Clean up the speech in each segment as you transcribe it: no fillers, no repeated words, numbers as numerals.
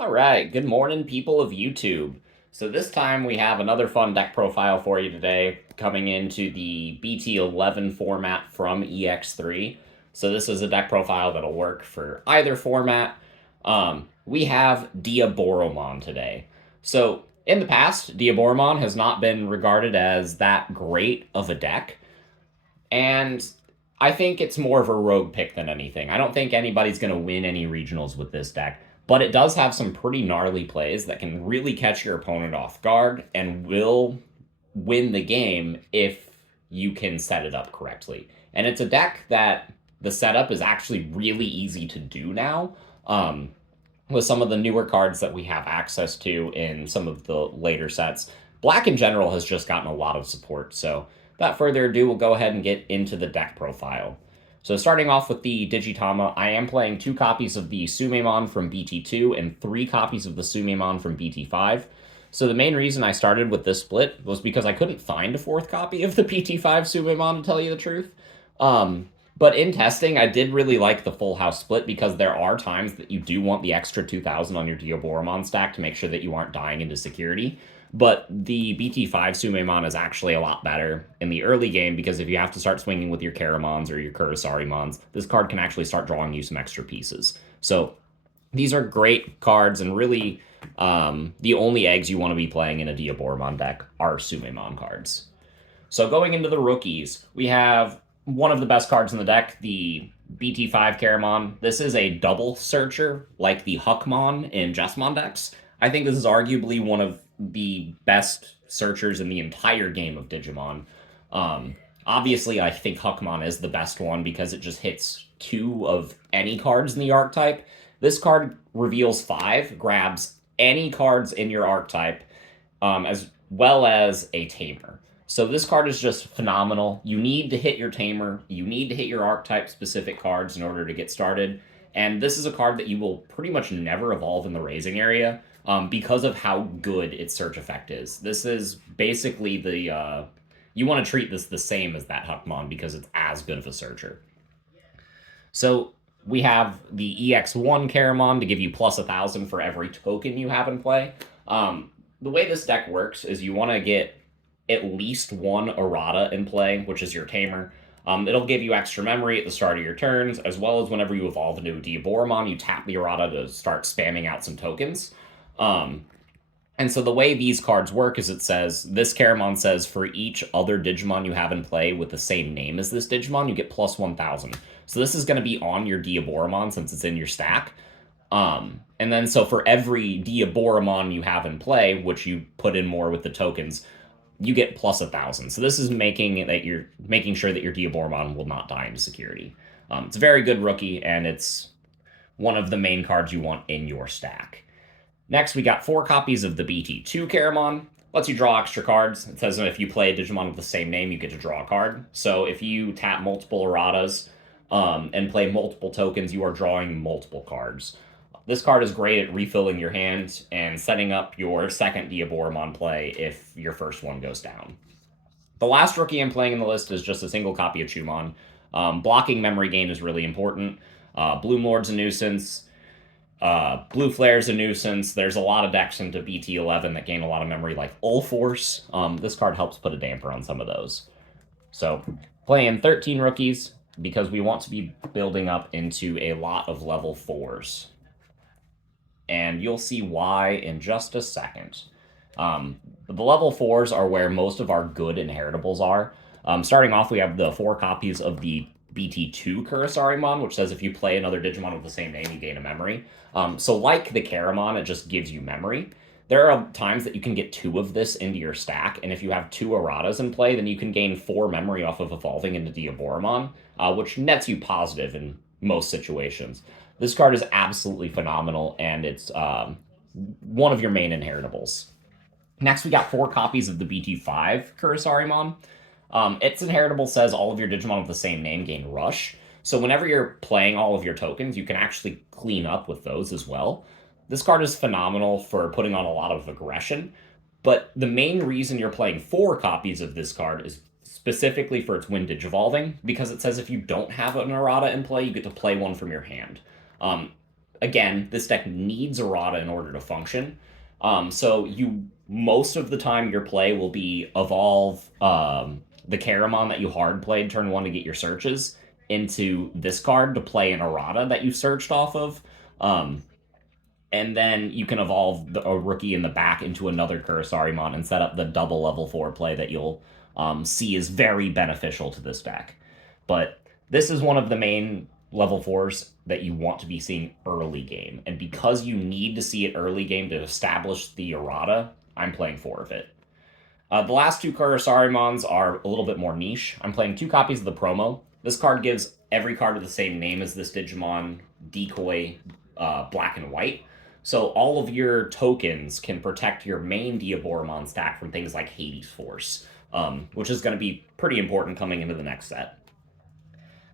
All right, good morning, people of YouTube. So this time we have another fun deck profile for you today, coming into the BT11 format from EX3. So this is a deck profile that'll work for either format. We have Diaboromon today. So in the past, Diaboromon has not been regarded as that great of a deck, and I think it's more of a rogue pick than anything. I don't think anybody's going to win any regionals with this deck, but it does have some pretty gnarly plays that can really catch your opponent off guard and will win the game if you can set it up correctly. And it's a deck that the setup is actually really easy to do now. With some of the newer cards that we have access to in some of the later sets, Black in general has just gotten a lot of support. So without further ado, we'll go ahead and get into the deck profile. So starting off with the Digitama, I am playing 2 copies of the Sumemon from BT2 and 3 copies of the Sumemon from BT5. So the main reason I started with this split was because I couldn't find a 4th copy of the BT5 Sumemon, to tell you the truth. But in testing, I did really like the full house split because there are times that you do want the extra 2,000 on your Diaboromon stack to make sure that you aren't dying into security. But the BT5 Sumemon is actually a lot better in the early game because if you have to start swinging with your Kimeramons or your Kurosarimons, this card can actually start drawing you some extra pieces. So these are great cards, and really the only eggs you want to be playing in a Diaboromon deck are Sumemon cards. So going into the rookies, we have one of the best cards in the deck, the BT5 Kimeramon. This is a double searcher, like the Huckmon in Jesmon decks. I think this is arguably one of the best searchers in the entire game of Digimon. Obviously, I think Huckmon is the best one because it just hits 2 of any cards in the archetype. This card reveals 5, grabs any cards in your archetype, as well as a Tamer. So this card is just phenomenal. You need to hit your Tamer. You need to hit your archetype-specific cards in order to get started. And this is a card that you will pretty much never evolve in the raising area because of how good its search effect is. This is basically the... you want to treat this the same as that Huckmon because it's as good of a searcher. So we have the EX1 Kimeramon to give you plus 1,000 for every token you have in play. The way this deck works is you want to get at least 1 errata in play, which is your Tamer. It'll give you extra memory at the start of your turns, as well as whenever you evolve into a Diaboromon, you tap the errata to start spamming out some tokens. And so the way these cards work is it says, this Kimeramon says for each other Digimon you have in play with the same name as this Digimon, you get plus 1,000. So this is going to be on your Diaboromon since it's in your stack. And then so for every Diaboromon you have in play, which you put in more with the tokens, you get plus 1,000. So this is making sure that your Diaboromon will not die into security. It's a very good rookie, and it's one of the main cards you want in your stack. Next, we got 4 copies of the BT2 Kimeramon. Lets you draw extra cards. It says that if you play a Digimon with the same name, you get to draw a card. So if you tap multiple erratas and play multiple tokens, you are drawing multiple cards. This card is great at refilling your hand and setting up your second Diaboromon play if your first one goes down. The last rookie I'm playing in the list is just a single copy of Chumon. Blocking memory gain is really important. Bloom Lord's a nuisance. Blue Flare's a nuisance. There's a lot of decks into BT11 that gain a lot of memory, like Ulforce. This card helps put a damper on some of those. So, playing 13 rookies because we want to be building up into a lot of level 4s. And you'll see why in just a second. The level 4s are where most of our good inheritables are. Starting off, we have the 4 copies of the BT2 Kurosarimon, which says if you play another Digimon with the same name, you gain a memory. So like the Kimeramon, it just gives you memory. There are times that you can get 2 of this into your stack, and if you have 2 erratas in play, then you can gain 4 memory off of evolving into Diaboromon, which nets you positive in most situations. This card is absolutely phenomenal, and it's one of your main inheritables. Next, we got 4 copies of the BT5 Kurosarimon. Its inheritable says all of your Digimon with the same name gain Rush. So whenever you're playing all of your tokens, you can actually clean up with those as well. This card is phenomenal for putting on a lot of aggression, but the main reason you're playing 4 copies of this card is specifically for its Wind Digivolving, because it says if you don't have an errata in play, you get to play one from your hand. again, this deck needs errata in order to function. So most of the time your play will be evolve the Kimeramon that you hard played turn 1 to get your searches into this card to play an errata that you searched off of. And then you can evolve a rookie in the back into another Kimeramon and set up the double level 4 play that you'll see is very beneficial to this deck. But this is one of the main level 4s that you want to be seeing early game. And because you need to see it early game to establish the errata, I'm playing 4 of it. The last 2 Kimeramons are a little bit more niche. I'm playing 2 copies of the promo. This card gives every card with the same name as this Digimon decoy black and white. So all of your tokens can protect your main Diaboromon stack from things like Hades Force, which is going to be pretty important coming into the next set.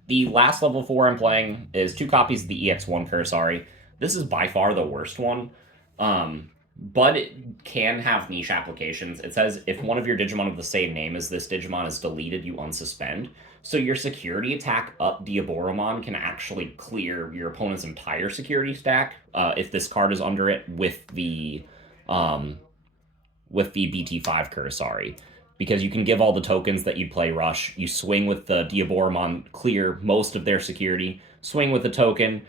The last level 4 I'm playing is 2 copies of the EX1 Kurosari. This is by far the worst one, but it can have niche applications. It says if one of your Digimon of the same name as this Digimon is deleted, you unsuspend. So your security attack up Diaboromon can actually clear your opponent's entire security stack if this card is under it with the BT5 Kurosari. Because you can give all the tokens that you'd play Rush. You swing with the Diaboromon, clear most of their security. Swing with the token,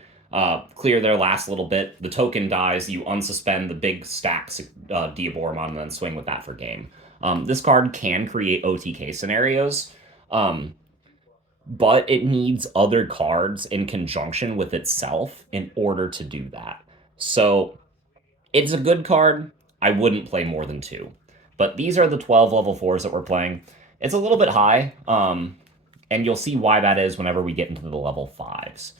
clear their last little bit. The token dies, you unsuspend the big stack Diaboromon, and then swing with that for game. This card can create OTK scenarios, but it needs other cards in conjunction with itself in order to do that. So it's a good card. I wouldn't play more than 2. But these are the 12 level 4s that we're playing. It's a little bit high, and you'll see why that is whenever we get into the level 5s.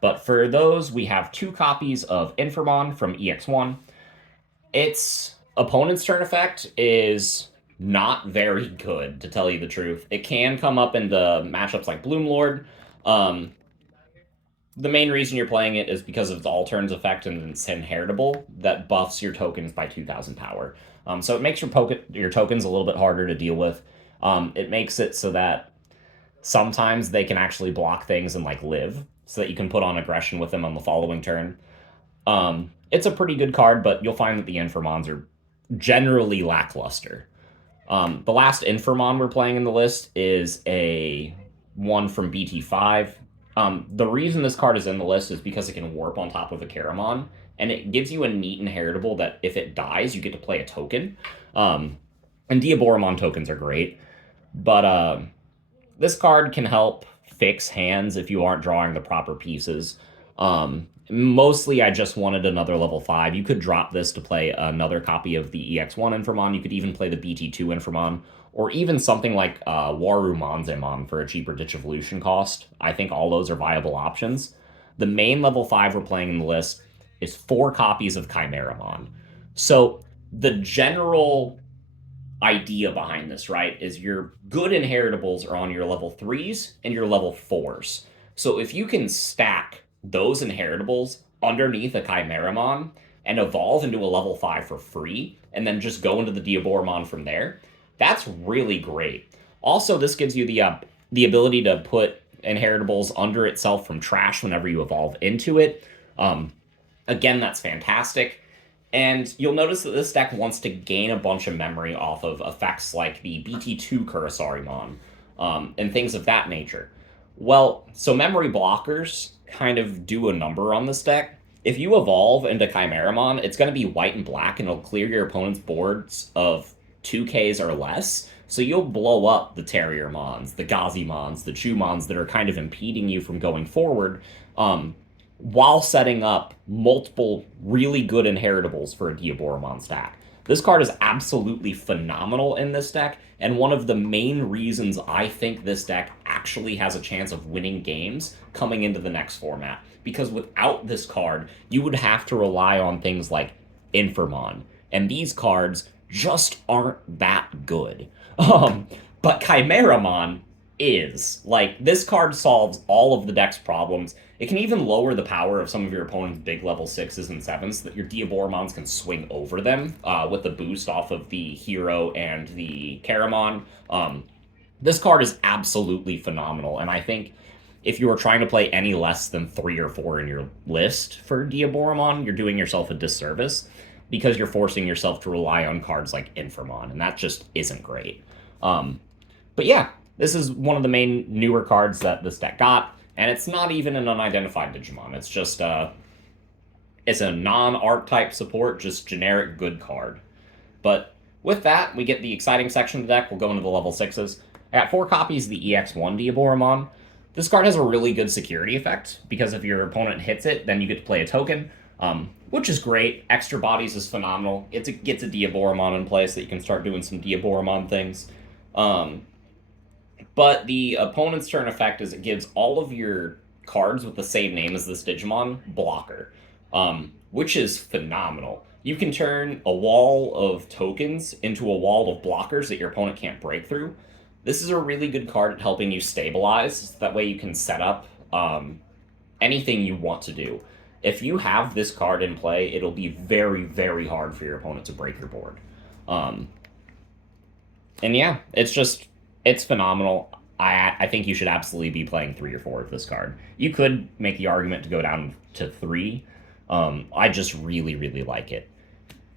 But for those, we have 2 copies of Inframon from EX1. Its opponent's turn effect is not very good, to tell you the truth. It can come up into matchups like Bloomlord. The main reason you're playing it is because of its all turns effect and it's inheritable that buffs your tokens by 2,000 power. So it makes your tokens a little bit harder to deal with. It makes it so that sometimes they can actually block things and like live, so that you can put on aggression with them on the following turn. It's a pretty good card, but you'll find that the Inframons are generally lackluster. The last Inframon we're playing in the list is a one from BT5. The reason this card is in the list is because it can warp on top of a Kimeramon, and it gives you a neat inheritable that if it dies, you get to play a token. And Diaboromon tokens are great, but this card can help fix hands if you aren't drawing the proper pieces. Mostly, I just wanted another level 5. You could drop this to play another copy of the EX1 Inframon. You could even play the BT2 Inframon, or even something like Warumonzemon for a cheaper Ditch Evolution cost. I think all those are viable options. The main level 5 we're playing in the list is 4 copies of Chimeramon. So the general idea behind this, right, is your good inheritables are on your level 3s and your level 4s. So if you can stack those inheritables underneath a Chimeramon and evolve into a level 5 for free, and then just go into the Diaboromon from there, that's really great. Also, this gives you the ability to put inheritables under itself from trash whenever you evolve into it. Again, that's fantastic. And you'll notice that this deck wants to gain a bunch of memory off of effects like the BT2 Kurosarimon, and things of that nature. Well, so memory blockers kind of do a number on this deck. If you evolve into Chimeramon, it's going to be white and black, and it'll clear your opponent's boards of 2Ks or less. So you'll blow up the Terriermons, the Gazimons, the Chumons that are kind of impeding you from going forward, while setting up multiple really good inheritables for a Diaboromon stack. This card is absolutely phenomenal in this deck, and one of the main reasons I think this deck actually has a chance of winning games coming into the next format. Because without this card, you would have to rely on things like Inframon, and these cards just aren't that good. But Chimeramon is. Like, this card solves all of the deck's problems. It can even lower the power of some of your opponent's big level 6s and 7s so that your Diaboromons can swing over them with the boost off of the Hiro and the Kimeramon. This card is absolutely phenomenal, and I think if you are trying to play any less than 3 or 4 in your list for Diaboromon, you're doing yourself a disservice because you're forcing yourself to rely on cards like Inframon, and that just isn't great. But yeah, this is one of the main newer cards that this deck got, and it's not even an unidentified Digimon. It's just it's a non-archetype support, just generic good card. But with that, we get the exciting section of the deck. We'll go into the level 6s. I got 4 copies of the EX1 Diaboromon. This card has a really good security effect, because if your opponent hits it, then you get to play a token, which is great. Extra bodies is phenomenal. It gets a Diaboromon in play so that you can start doing some Diaboromon things. But the opponent's turn effect is it gives all of your cards with the same name as this Digimon blocker, which is phenomenal. You can turn a wall of tokens into a wall of blockers that your opponent can't break through. This is a really good card at helping you stabilize. That way you can set up anything you want to do. If you have this card in play, it'll be very, very hard for your opponent to break your board. And yeah, it's phenomenal. I think you should absolutely be playing 3 or 4 of this card. You could make the argument to go down to 3. I just really, really like it.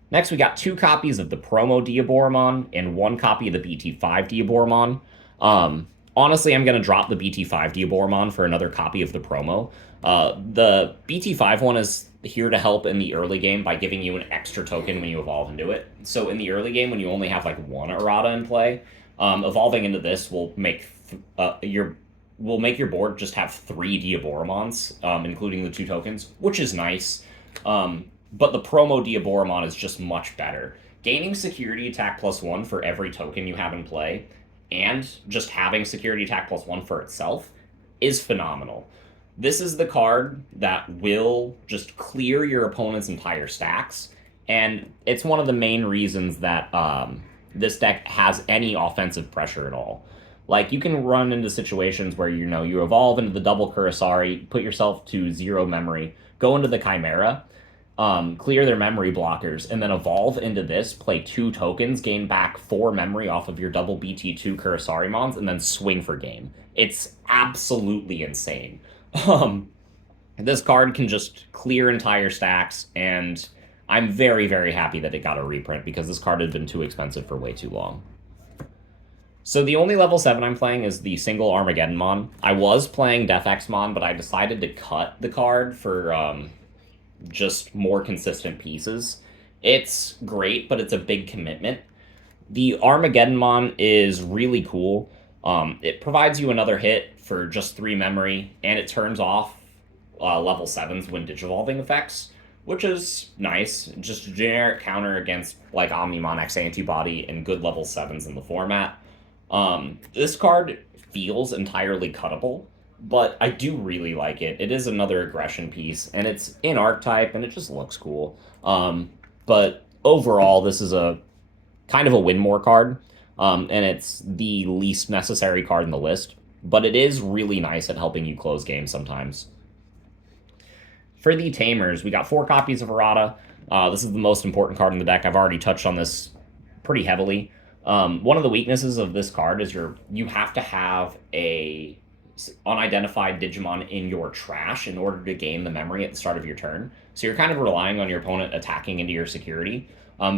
Next, we got 2 copies of the promo Diaboromon and 1 copy of the BT5 Diaboromon. Honestly, I'm going to drop the BT5 Diaboromon for another copy of the promo. The BT5 one is here to help in the early game by giving you an extra token when you evolve into it. So in the early game, when you only have like 1 errata in play, evolving into this will make your board just have 3 Diaboromons, including the 2 tokens, which is nice. But the promo Diaboromon is just much better. Gaining security attack +1 for every token you have in play, and just having security attack +1 for itself, is phenomenal. This is the card that will just clear your opponent's entire stacks, and it's one of the main reasons that this deck has any offensive pressure at all. Like, you can run into situations where, you evolve into the double Kurosari, put yourself to 0 memory, go into the Chimera, clear their memory blockers, and then evolve into this, play 2 tokens, gain back 4 memory off of your double BT2 Kurosarimons, and then swing for game. It's absolutely insane. This card can just clear entire stacks, and I'm very, very happy that it got a reprint, because this card had been too expensive for way too long. So the only level 7 I'm playing is the single Armageddonmon. I was playing Deathxmon, but I decided to cut the card for just more consistent pieces. It's great, but it's a big commitment. The Armageddonmon is really cool. It provides you another hit for just 3 memory, and it turns off level 7s when digivolving effects, which is nice. Just a generic counter against like Omnimon X Antibody and good level 7s in the format. This card feels entirely cuttable, but I do really like it. It is another aggression piece, and it's in archetype, and it just looks cool. But overall, this is a kind of a win more card, and it's the least necessary card in the list, but it is really nice at helping you close games sometimes. For the Tamers, we got 4 copies of Errata. This is the most important card in the deck. I've already touched on this pretty heavily. One of the weaknesses of this card is you have to have a unidentified Digimon in your trash in order to gain the memory at the start of your turn. So you're kind of relying on your opponent attacking into your security.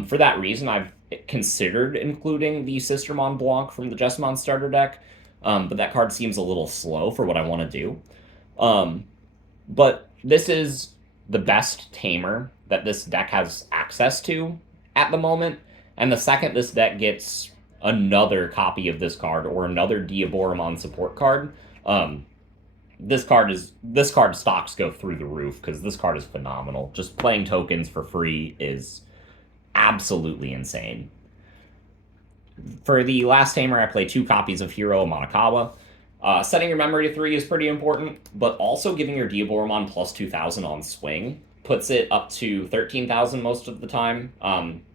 For that reason, I've considered including the Sistermon Blanc from the Jessamon starter deck, but that card seems a little slow for what I want to do. But this is the best Tamer that this deck has access to at the moment, and the second this deck gets another copy of this card or another Diaboromon support card, this card stocks go through the roof, because this card is phenomenal. Just playing tokens for free is absolutely insane. For the last Tamer, I played 2 copies of Hiro Monokawa. Setting your memory to 3 is pretty important, but also giving your Diaboromon plus 2,000 on swing puts it up to 13,000 most of the time.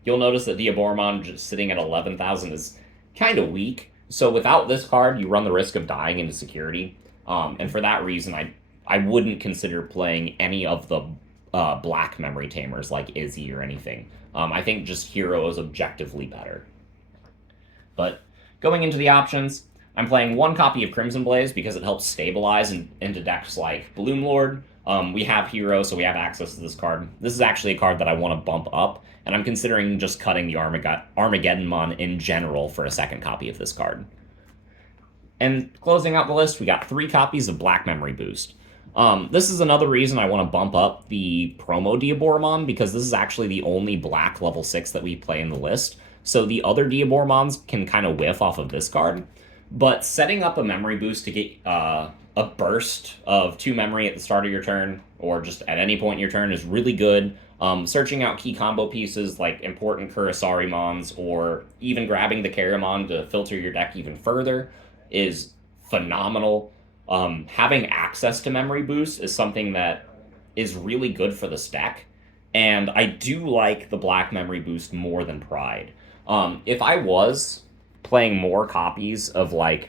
You'll notice that Diaboromon just sitting at 11,000 is kind of weak. So without this card, you run the risk of dying into security. And for that reason, I wouldn't consider playing any of the black memory Tamers like Izzy or anything. I think just Hiro is objectively better. But going into the options, I'm playing one copy of Crimson Blaze because it helps stabilize into decks like Bloom Lord. We have Hiro, so we have access to this card. This is actually a card that I want to bump up, and I'm considering just cutting the Armageddonmon in general for a second copy of this card. And closing out the list, we got 3 copies of Black Memory Boost. This is another reason I want to bump up the promo Diaboromon, because this is actually the only black level 6 that we play in the list. So the other Diaboromons can kind of whiff off of this card. But setting up a memory boost to get a burst of 2 memory at the start of your turn, or just at any point in your turn, is really good. Searching out key combo pieces like important Kurisarimons, or even grabbing the Kimeramon to filter your deck even further, is phenomenal. Having access to memory boost is something that is really good for this deck, and I do like the black memory boost more than Pride. If I was playing more copies of like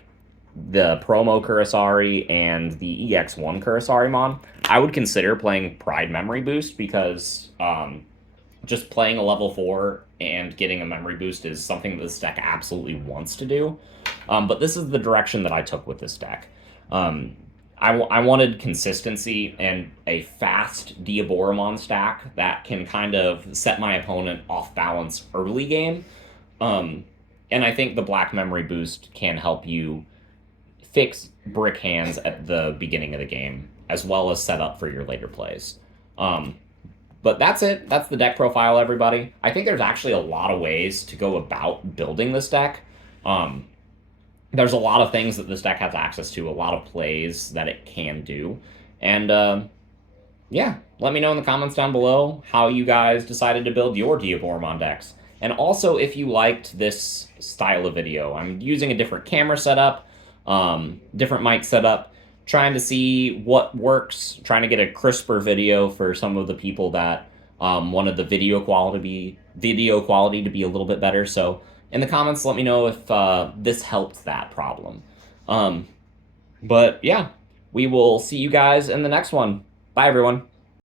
the promo Kurisari and the EX1 Kurisarimon, I would consider playing Pride memory boost, because just playing a level 4 and getting a memory boost is something that this deck absolutely wants to do. But this is the direction that I took with this deck. I wanted consistency and a fast Diaboromon stack that can kind of set my opponent off balance early game. And I think the black memory boost can help you fix brick hands at the beginning of the game, as well as set up for your later plays. But that's it. That's the deck profile, everybody. I think there's actually a lot of ways to go about building this deck. There's a lot of things that this deck has access to, a lot of plays that it can do. And yeah, let me know in the comments down below how you guys decided to build your Diaboromon decks. And also, if you liked this style of video, I'm using a different camera setup, different mic setup, trying to see what works, trying to get a crisper video for some of the people that wanted the video quality to be a little bit better. So in the comments, let me know if this helped that problem. But yeah, we will see you guys in the next one. Bye, everyone.